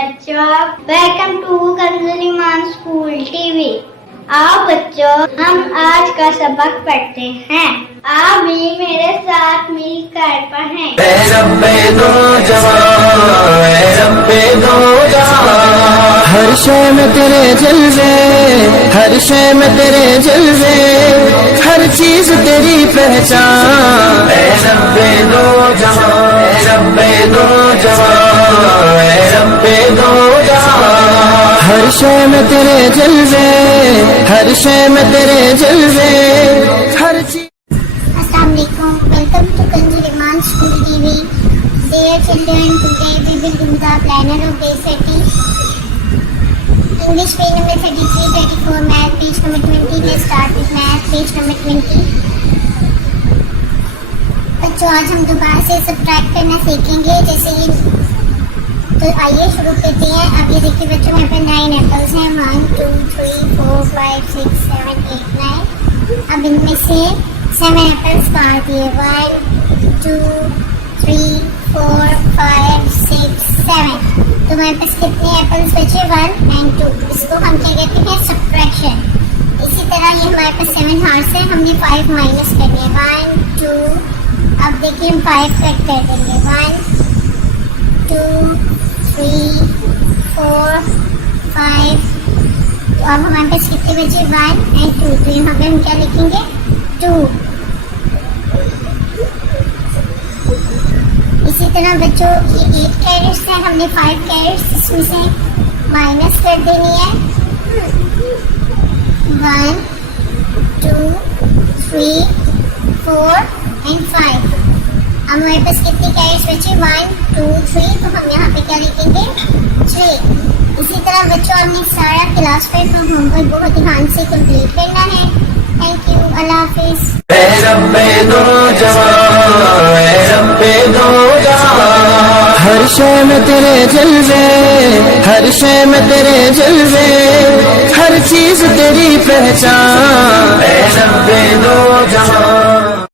बच्चों, welcome to Kanz Iman school TV. आओ बच्चों, हम आज का सबक पढ़ते हैं। आप भी मेरे साथ मिलकर पढ़ें। हर शय में तेरे जलवे, हर शय में तेरे जलवे, हर चीज तेरी पहचान। ऐ रब्बे दो जहां, ऐ रब्बे दो जहां, ऐ रब्बे दो जहां। हर शय में तेरे जलवे, हर शय में तेरे जलवे, हर चीज। Assalamu alaikum. Welcome to Kanz Iman School TV. Dear children, today we will do the planner of day setting. English page number 33, 34, math page number 20. Let's start with math page number 20. बच्चों, आज हम दोबारा से subtract करना सीखेंगे। जैसे ये तो आइए शुरू करते हैं। अब ये देखिए बच्चों, मेरे पास 9 एप्पल्स हैं। 1 2 3 4 5 6 7 8 9। अब इनमें से 7 एप्पल्स काट दिए। 1 2 3 4 5 6 7। तो हमारे पास कितने एप्पल्स बचे? 1 and 2। इसको हम क्या कहते हैं? सब्ट्रैक्शन। इसी तरह ये हमारे पास 7 हार्स है, हमने 5 माइनस करने। 1 2। अब देखिए हम 5 कट कर देंगे। 1 2 3 4 5। तो अब हमारे पास कितने बचे? 1 and 2। तो यहाँ पे हम क्या लिखेंगे? 2। इसी तरह बच्चों ये 8 कैरेट्स हैं, हमने 5 कैरेट्स इसमें से माइनस कर देनी है। 1 2 3 4 and 5। अब हमारे पास कितने कैरेट्स बचे? 1 2 3। तो हम यहाँ पे क्या लिखेंगे? 3। इसी तरह बच्चों हमने सारा क्लास का होमवर्क बहुत ध्यान से कंप्लीट करना है। थैंक यू, अल्लाह हाफिज। हर शय में तेरे जलवे, हर शय में तेरे जलवे, हर चीज तेरी पहचान। ऐ रब्बे दो जहां।